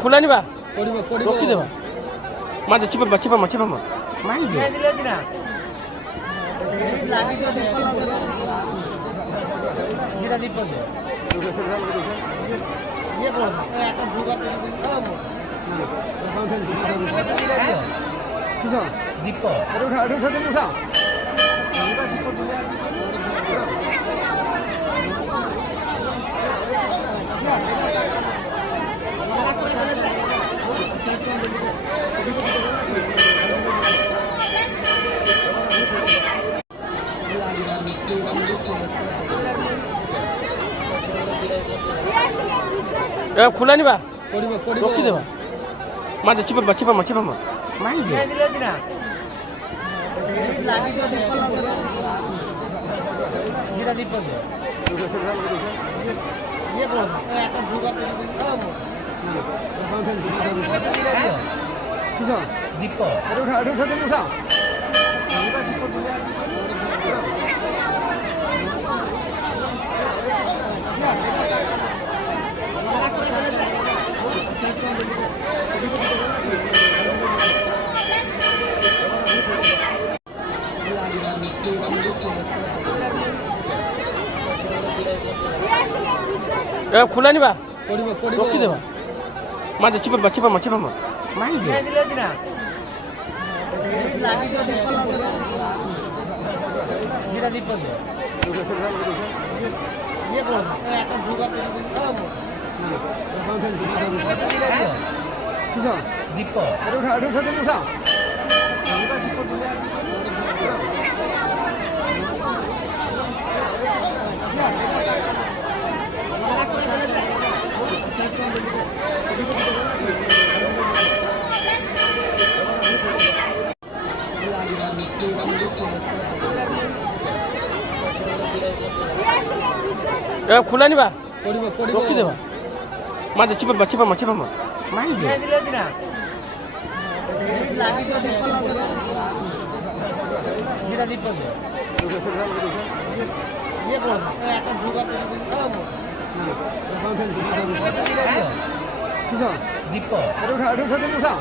খোলা নিবা রক্ষি দেবা মাঝে চিপামা চিপামা চিপামা মাই খোলা নিবা রক্ষি দেবা মাঝে চিপামা চিপামা চিপামা মাই খোলা নিবা রক্ষি দেবা মাঝে চিপামা চিপামা চিপামা মাই খোলা নিবা রক্ষি দেবা মাঝে চিপামা চিপামা চিপামা মাই উঠা